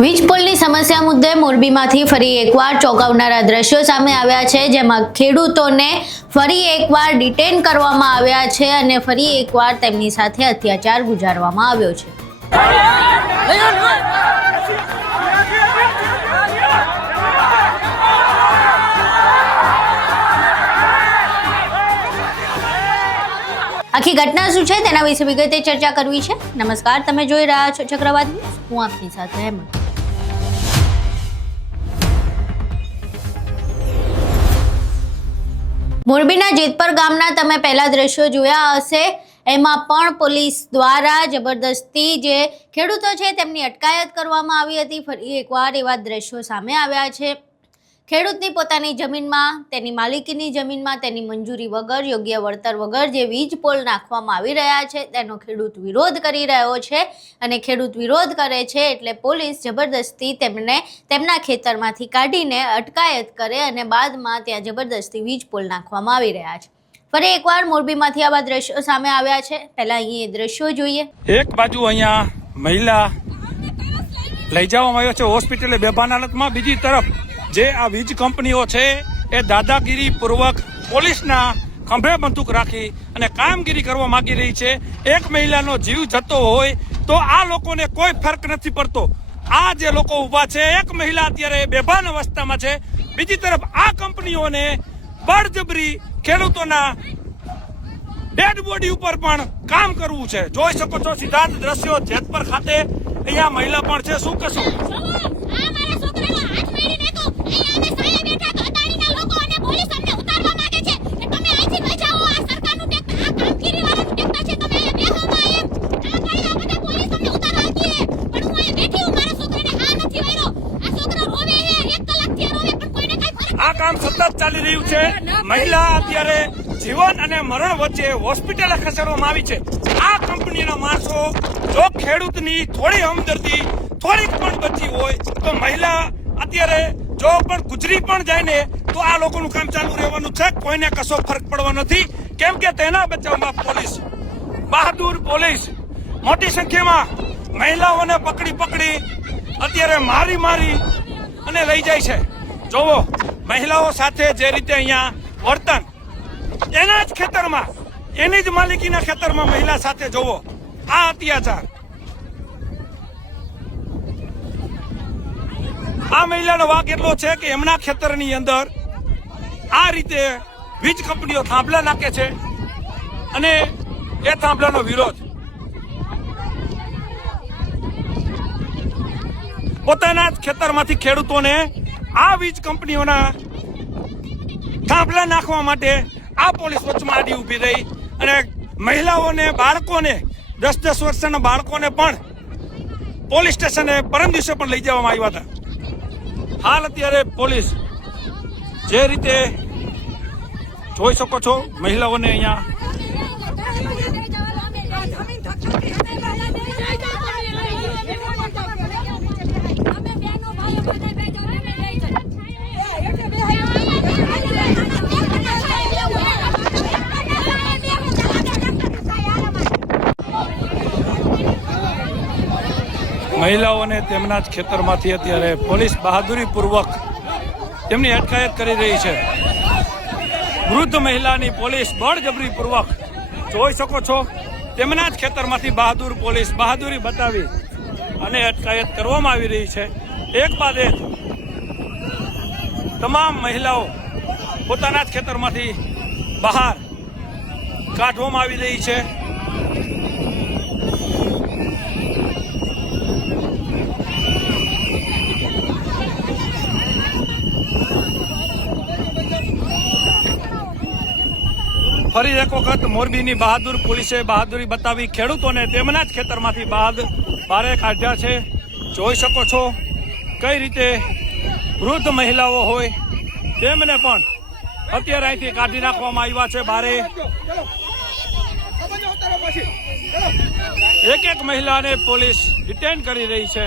વીજ પુલની સમસ્યા મુદ્દે મોરબીમાંથી ફરી એકવાર ચોંકાવનારા દ્રશ્યો સામે આવ્યા છે, જેમાં ખેડૂતોને ફરી એકવાર ડિટેન કરવામાં આવ્યા છે અને ફરી એકવાર તેમની સાથે અત્યાચાર ગુજારવામાં આવ્યો છે। આખી ઘટના શું છે તેના વિશે વિગતે ચર્ચા કરવી છે। નમસ્કાર, તમે જોઈ રહ્યા છો ચક્રવાત ન્યૂઝ, હું આપની સાથે હેમંત। મોરબીના જેતપર ગામના તમે પહેલા દ્રશ્યો જોયા હશે, એમાં પણ પોલીસ દ્વારા જબરદસ્તી જે ખેડૂતો છે તેમની અટકાયત કરવામાં આવી હતી। ફરી એકવાર એવા દ્રશ્યો સામે આવ્યા છે। ખેડૂતની પોતાની જમીનમાં, તેની માલિકીની જમીનમાં તેની મંજૂરી વગર, યોગ્ય વળતર વગર જે વીજ પોલ નાખવામાં આવી રહ્યા છે તેનો ખેડૂત વિરોધ કરી રહ્યો છે અને ખેડૂત વિરોધ કરે છે એટલે પોલીસ જબરદસ્તી તેમને તેમના ખેતરમાંથી કાઢીને અટકાયત કરે અને બાદમાં ત્યાં જબરદસ્તી વીજ પોલ નાખવામાં આવી રહ્યા છે। ફરી એકવાર મોરબીમાંથી આવા દ્રશ્યો સામે આવ્યા છે। પહેલા અહીં એ દ્રશ્યો જોઈએ। એક બાજુ અહીંયા મહિલા લઈ જવામાં આવ્યો છે હોસ્પિટલે બેભાન હાલતમાં, બીજી તરફ જે આ વીજ કંપનીઓ છે એ દાદાગીરી પૂર્વક પોલીસના ખંભે બંદૂક રાખી અને કામગીરી કરવા માંગી રહી છે। એક મહિલાનો જીવ જતો હોય તો આ લોકોને કોઈ ફરક નથી પડતો। આ જે લોકો ઉભા છે, એક મહિલા અત્યારે બેભાન અવસ્થામાં છે, બીજી તરફ આ કંપનીઓને બળજબરી ખેડૂતોના ડેડ બોડી ઉપર પણ કામ કરવું છે। જોઈ શકો છો સીધા દ્રશ્યો જેતપર ખાતે, અહીંયા મહિલા પણ છે। શું કહેશો? આ કામ સતત ચાલી રહ્યું છે। મહિલા અત્યારે જીવન અને મરણ વચ્ચે હોસ્પિટલે ખસેડવામાં આવી છે। આ કંપનીના માણસો જો ખેડૂતની થોડી હમદર્દી થોડીક પણ બચી હોય તો મહિલા અત્યારે જો પણ ગુજરી પણ જાય ને તો આ લોકોનું કામ ચાલુ રહેવાનું છે। કોઈને કશો ફરક પડવા નથી, કેમ કે તેના બચાવમાં પોલીસ, બહાદુર પોલીસ મોટી સંખ્યામાં મહિલાઓને પકડી અત્યારે મારી અને લઈ જાય છે। જોવો મહિલાઓ સાથે જે રીતે અહીંયા વર્તન, એના જ ખેતરમાં, એની જ માલિકીના ખેતરમાં મહિલા સાથે જોવો આ અત્યાચાર। આ મહિલાનો વાંક એટલો છે કે એમના ખેતરની અંદર આ રીતે વીજ કંપનીઓ થાંભલા નાખે છે અને એ થાંભલાનો વિરોધ પોતાના જ ખેતરમાંથી ખેડૂતોને આ વીજ કંપનીઓના થાંભલા નાખવા માટે આ પોલીસ વચમાં આડી ઊભી રહી અને મહિલાઓને, બાળકોને, 10-10 વર્ષના બાળકોને પણ પોલીસ સ્ટેશને પરમ દિવસે પણ લઈ જવામાં આવ્યા હતા। હાલ અત્યારે પોલીસ જે રીતે જોઈ શકો છો મહિલાઓને અહીંયા મહિલાઓને તેમના જ ખેતરમાંથી અત્યારે પોલીસ બહાદુરી પૂર્વક તેમની અટકાયત કરી રહી છે। વૃદ્ધ મહિલાની પોલીસ બળજબરી પૂર્વક જોઈ શકો છો તેમના જ ખેતરમાંથી બહાદુરી બતાવી અને અટકાયત કરવામાં આવી રહી છે। એક બાદ એક તમામ મહિલાઓ પોતાના જ ખેતરમાંથી બહાર કાઢવામાં આવી રહી છે। ફરી એક વખત મોરબીની બહાદુર પોલીસે બહાદુરી બતાવી ખેડૂતોને તેમના જ ખેતરમાંથી બહાર કાઢ્યા છે। જોઈ શકો છો કઈ રીતે વૃદ્ધ મહિલાઓ હોય તેમને પણ અત્યારે અહીંથી કાઢી નાખવામાં આવ્યા છે બહારે। એક મહિલાને પોલીસ ડિટેન કરી રહી છે।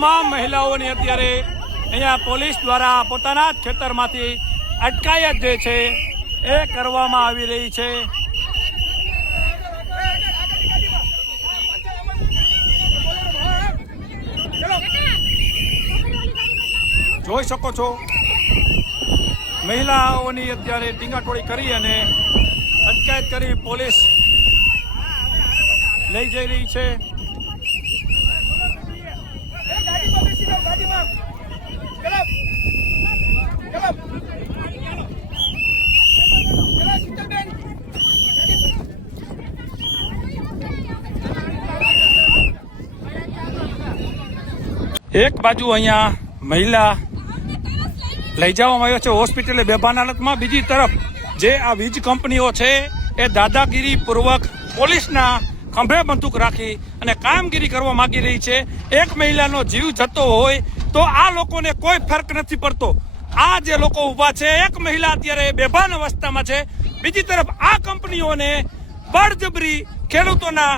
તમામ મહિલાઓની અત્યારે અહીંયા પોલીસ દ્વારા પોતાના જ ખેતરમાંથી અટકાયત જે છે એ કરવામાં આવી રહી છે. જોઈ શકો છો મહિલાઓની અત્યારે ટીંગાટોળી કરી અને અટકાયત કરી પોલીસ લઈ જઈ રહી છે. એક બાજુ અહીંયા મહિલા લઈ જવામાં આવ્યો છે હોસ્પિટલે બેભાન હાલતમાં, બીજી તરફ જે આ વીજ કંપનીઓ છે એ દાદાગીરી પૂર્વક પોલીસના ખંભે બંદૂક રાખી અને કામગીરી કરવા માંગી રહી છે. એક મહિલાનો જીવ જતો હોય તો આ લોકોને કોઈ ફરક નથી પડતો. આ જે લોકો ઊભા છે, એક મહિલા અત્યારે બેભાન અવસ્થામાં છે, બીજી તરફ આ કંપનીઓને બળજબરી ખેડૂતોના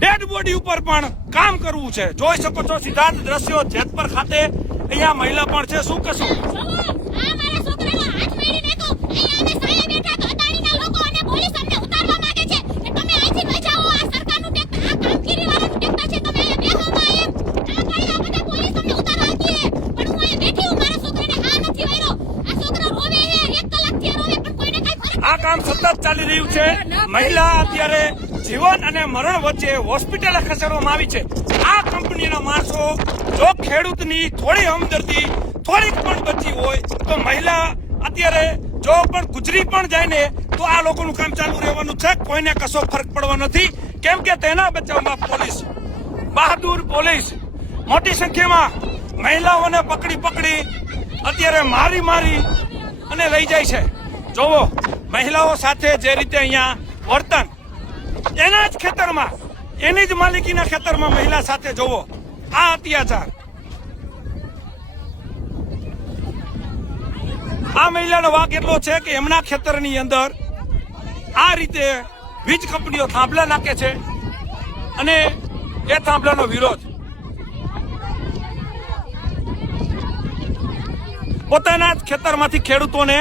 ડેડ બોડી ઉપર પણ કામ કરવું છે. જોઈ શકો છો સીધા દ્રશ્યો જેતપર ખાતે અહીંયા મહિલા પણ છે. શું કહેશો? આ કામ સતત ચાલી રહ્યું છે. મહિલા અત્યારે જીવન અને મરણ વચ્ચે હોસ્પિટલે ખસેડવામાં આવી છે. આ કંપનીના માણસો જો ખેડૂતની થોડી હમદર્દી થોડીક પણ બચી હોય તો મહિલા અત્યારે જો પણ ગુજરી પણ જાય ને તો આ લોકોનું કામ ચાલુ રહેવાનું છે. કોઈને કશો ફરક પડવા નથી, કેમ કે તેના બચાવમાં પોલીસ, બહાદુર પોલીસ મોટી સંખ્યામાં મહિલાઓને પકડી અત્યારે મારી અને લઈ જાય છે. જોવો મહિલાઓ સાથે જે રીતે અહીંયા વર્તન, એના જ ખેતરમાં, એની જ માલિકીના ખેતરમાં મહિલા સાથે જોવો આ અત્યાચાર. આ મહિલાનો વાંક એટલો છે કે એમના ખેતરની અંદર આ રીતે વીજ કંપનીઓ થાંભલા નાખે છે અને એ થાંભલાનો વિરોધ પોતાના જ ખેતરમાંથી ખેડૂતોને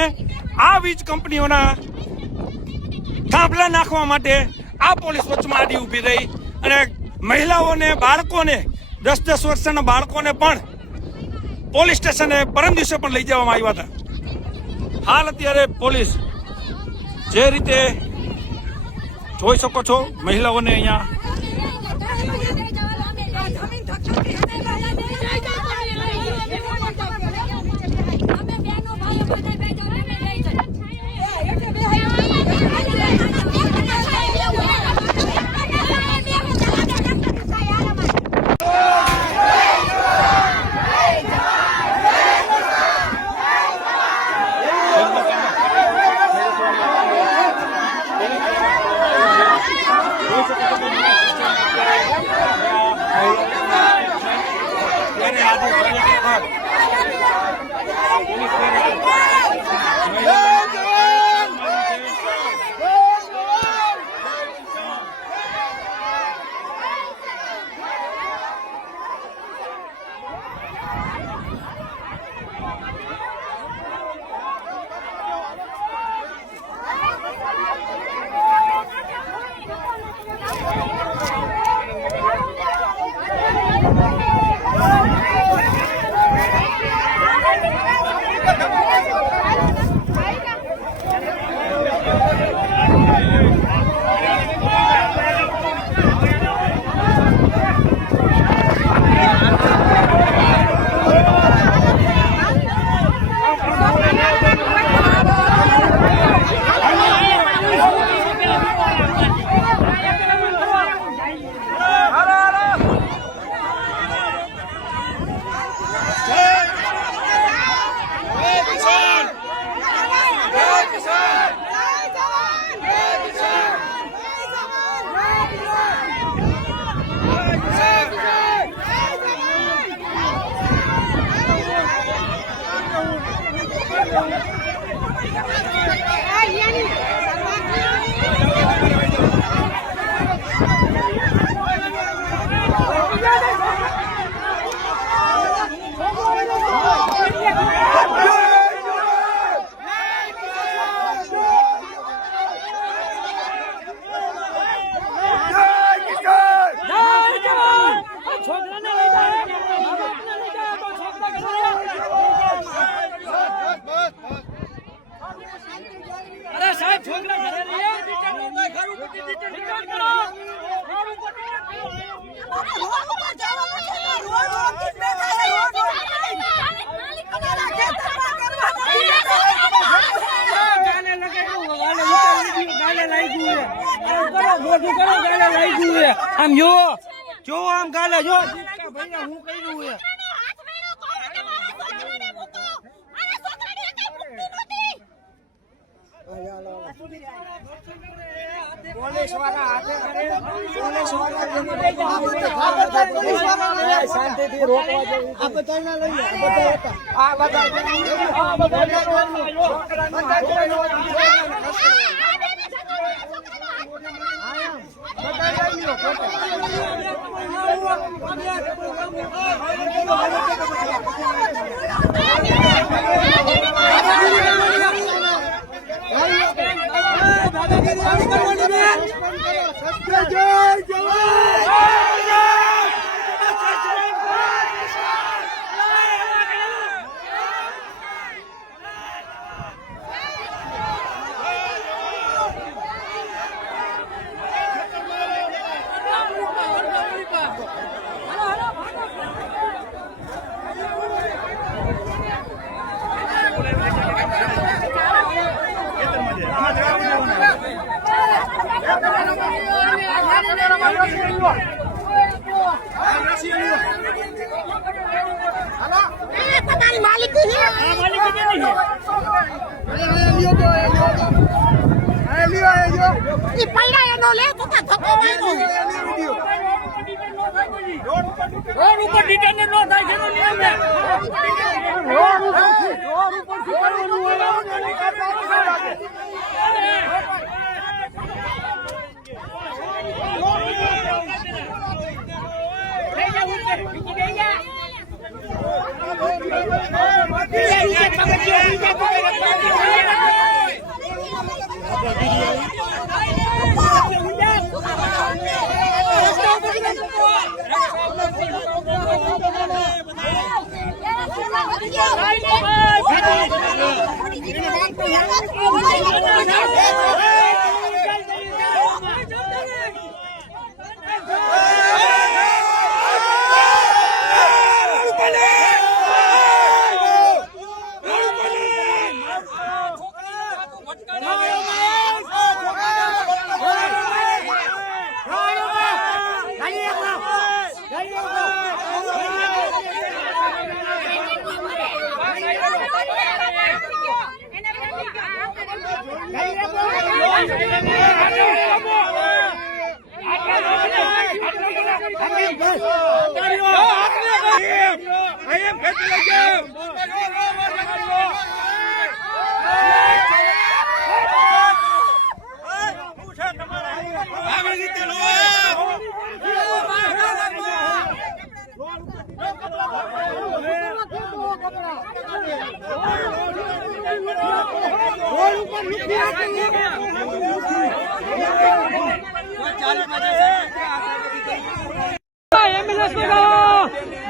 આ વીજ કંપનીઓના થાંભલા નાખવા માટે આ પોલીસ વચમાં આડી ઊભી રહી અને મહિલાઓને, બાળકોને, 10-10 વર્ષના બાળકોને પણ પોલીસ સ્ટેશને પરમ દિવસે પણ લઈ જવામાં આવ્યા હતા. હાલ અત્યારે પોલીસ જે રીતે જોઈ શકો છો મહિલાઓને અહીંયા આમ જો આમ ગાલે જો ભાઈ હું કર્યું છે પોલીસ વાળા હાથે કરે પોલીસ વાળા શાંતિથી રોકવા જોઈએ આ બધાને લઈ આ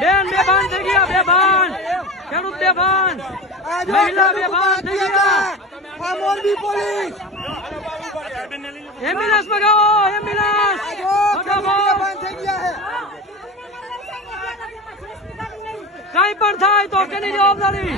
બેન બેભાન થઈ ગયા, બેભાન ખેડૂત બેભાન, મહિલા બેભાન થઈ ગયા. આ મોરબી પોલીસ એમ્બ્યુલન્સ મગાવો, એમ્બ્યુલન્સ બંધ થઈ ગયા કઈ પણ થાય તો કેની જવાબદારી?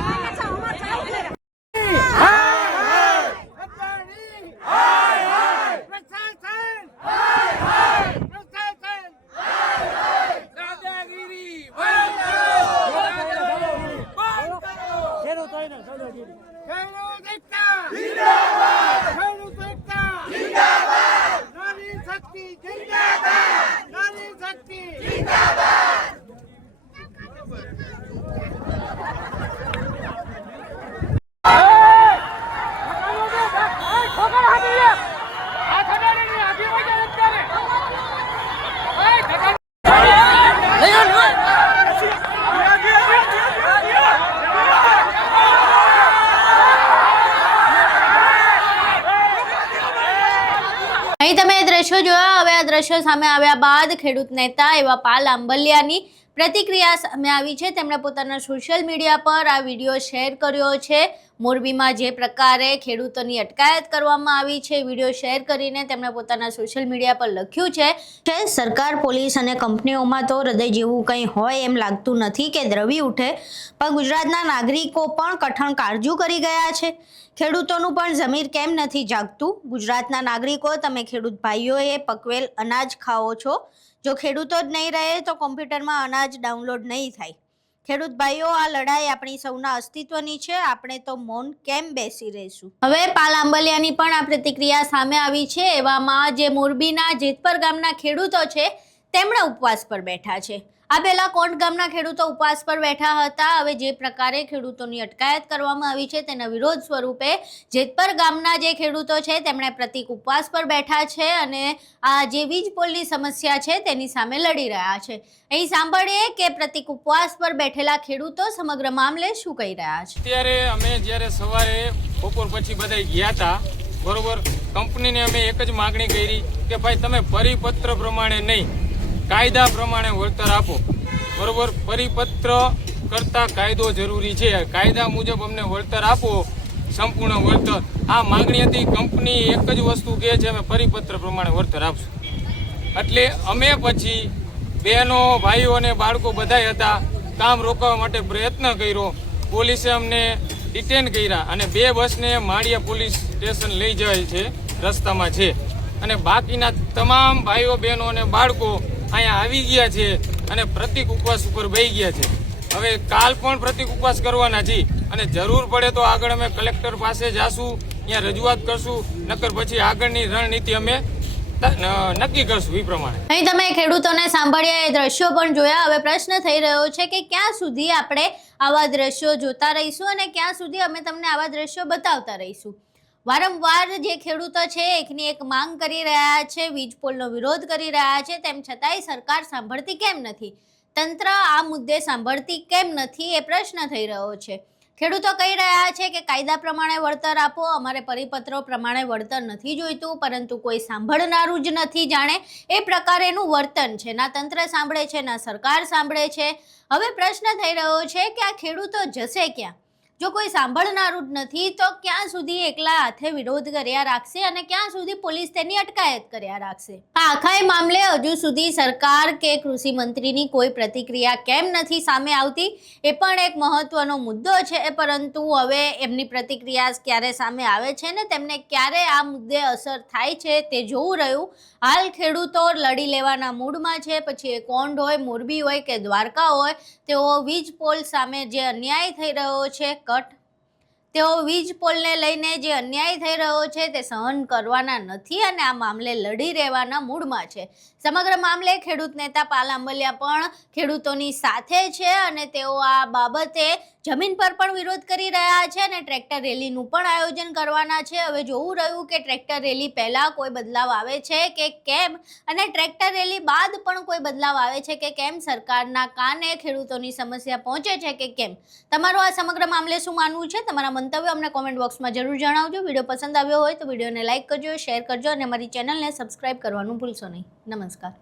અહીં તમે દ્રશ્યો જોયા. હવે આ દ્રશ્યો સામે આવ્યા બાદ ખેડૂત નેતા એવા પાલ આંબલિયાની પ્રતિક્રિયા સામે આવી છે. તેમણે પોતાના સોશિયલ મીડિયા પર આ વિડીયો શેર કર્યો છે. મોરબીમાં જે પ્રકારે ખેડૂતોની અટકાયત કરવામાં આવી છે, વિડીયો શેર કરીને તેમણે પોતાના સોશિયલ મીડિયા પર લખ્યું છે સરકાર, પોલીસ અને કંપનીઓમાં તો હૃદય જેવું કંઈ હોય એમ લાગતું નથી કે દ્રવી ઉઠે, પણ ગુજરાતના નાગરિકો પણ કઠણ કાળજું કરી ગયા છે. ખેડૂતોનું પણ જમીર કેમ નથી જાગતું? ગુજરાતના નાગરિકો, તમે ખેડૂત ભાઈઓએ પકવેલ અનાજ ખાઓ છો. જો ખેડૂતો જ નહીં રહે તો કોમ્પ્યુટરમાં અનાજ ડાઉનલોડ નહીં થાય. ખેડૂત ભાઈઓ, આ લડાઈ આપણી સૌના અસ્તિત્વની છે. આપણે તો મૌન કેમ બેસી રહીશું? હવે પાલ આંબલિયાની પણ આ પ્રતિક્રિયા સામે આવી છે. એવામાં જે મોરબીના જેતપર ગામના ખેડૂતો છે તેમણે ઉપવાસ પર બેઠા છે. આ પહેલા કોટ ગામના ખેડૂતો ઉપવાસ પર બેઠા હતા. હવે જે પ્રકારે ખેડૂતોની અટકાયત કરવામાં આવી છે તેના વિરોધ સ્વરૂપે જેતપર ગામના જે ખેડૂતો છે તેમણે પ્રતિક ઉપવાસ પર બેઠા છે અને આ જે વીજ પોલની સમસ્યા છે તેની સામે લડી રહ્યા છે. અહીં સાંભળીએ કે પ્રતિક ઉપવાસ પર બેઠેલા ખેડૂતો સમગ્ર મામલે શું કહી રહ્યા છે. અત્યારે અમે જ્યારે સવારે બપોર પછી બધા ગયા હતા, બરોબર, કંપનીને અમે એક જ માગણી કરી કે ભાઈ તમે પરિપત્ર પ્રમાણે નહીં, કાયદા પ્રમાણે વળતર આપો. બરોબર, પરિપત્ર કરતા કાયદો જરૂરી છે. કાયદા મુજબ અમને વળતર આપો, સંપૂર્ણ વળતર. આ માગણી હતી. કંપની એક જ વસ્તુ કહે છે, અમે પરિપત્ર પ્રમાણે વળતર આપશું. એટલે અમે પછી બહેનો, ભાઈઓ અને બાળકો બધા હતા, કામ રોકવા માટે પ્રયત્ન કર્યો. પોલીસે અમને ડિટેન કર્યા અને 2 બસને માળિયા પોલીસ સ્ટેશન લઈ જાય છે, રસ્તામાં છે. અને બાકીના તમામ ભાઈઓ, બહેનો અને બાળકો અહીંયા આવી ગયા છે અને પ્રતિક ઉપવાસ ઉપર બેસી ગયા છે. હવે કાલ પણ પ્રતિક ઉપવાસ કરવાના છીએ અને જરૂર પડે તો આગળ અમે કલેક્ટર પાસે જાશું, ત્યાં રજૂઆત કરશું, નકર પછી આગળની રણનીતિ અમે નક્કી કરશું એ પ્રમાણે. અહીં તમે ખેડૂતોને સાંભળ્યા, એ દ્રશ્યો પણ જોયા. હવે પ્રશ્ન થઈ રહ્યો છે કે ક્યાં સુધી આપણે આવા દ્રશ્યો જોતા રહીશું અને ક્યાં સુધી અમે તમને આવા દ્રશ્યો બતાવતા રહીશું. વારંવાર જે ખેડૂતો છે એકની એક માંગ કરી રહ્યા છે, વીજ પોલનો વિરોધ કરી રહ્યા છે, તેમ છતાંય સરકાર સાંભળતી કેમ નથી? તંત્ર આ મુદ્દે સાંભળતી કેમ નથી? એ પ્રશ્ન થઈ રહ્યો છે. ખેડૂતો કહી રહ્યા છે કે કાયદા પ્રમાણે વળતર આપો, અમારે પરિપત્રો પ્રમાણે વળતર નથી જોઈતું, પરંતુ કોઈ સાંભળનારું જ નથી. જાણે એ પ્રકારેનું વર્તન છે. ના તંત્ર સાંભળે છે, ના સરકાર સાંભળે છે. હવે પ્રશ્ન થઈ રહ્યો છે કે આ ખેડૂતો જશે ક્યાં? જો કોઈ સાંભળનારું જ નથી તો ક્યાં સુધી એકલા હાથે વિરોધ કર્યા રાખશે અને ક્યાં સુધી પોલીસ તેની અટકાયત કર્યા રાખશે? આ આખા મામલે હજુ સુધી સરકાર કે કૃષિ મંત્રીની કોઈ પ્રતિક્રિયા કેમ નથી સામે આવતી, એ પણ એક મહત્વનો મુદ્દો છે. પરંતુ હવે એમની પ્રતિક્રિયા ક્યારે સામે આવે છે ને તેમને ક્યારે આ મુદ્દે અસર થાય છે તે જોવું રહ્યું. હાલ ખેડૂતો લડી લેવાના મૂડમાં છે. પછી એ કોંઢ હોય, મોરબી હોય કે દ્વારકા હોય, તેઓ વીજ પોલ સામે જે અન્યાય થઈ રહ્યો છે, તેઓ વીજ પોલને લઈને જે અન્યાય થઈ રહ્યો છે તે સહન કરવાના નથી અને આ મામલે લડી રહેવાના મૂડમાં છે. સમગ્ર મામલે ખેડૂત નેતા પાલ આંબલિયા પણ ખેડૂતોની સાથે છે અને તેઓ આ બાબતે જમીન પર પણ વિરોધ કરી રહ્યા છે અને ટ્રેક્ટર રેલીનું પણ આયોજન કરવાના છે. હવે જોવું રહ્યું કે ટ્રેક્ટર રેલી પહેલાં કોઈ બદલાવ આવે છે કે કેમ, અને ટ્રેક્ટર રેલી બાદ પણ કોઈ બદલાવ આવે છે કે કેમ, સરકારના કાને ખેડૂતોની સમસ્યા પહોંચે છે કે કેમ. તમારું આ સમગ્ર મામલે શું માનવું છે? તમારા મંતવ્યો અમને કોમેન્ટ બોક્સમાં જરૂર જણાવજો. વિડીયો પસંદ આવ્યો હોય તો વિડીયોને લાઇક કરજો, શેર કરજો અને અમારી ચેનલને સબસ્ક્રાઇબ કરવાનું ભૂલશો નહીં. નમસ્કાર.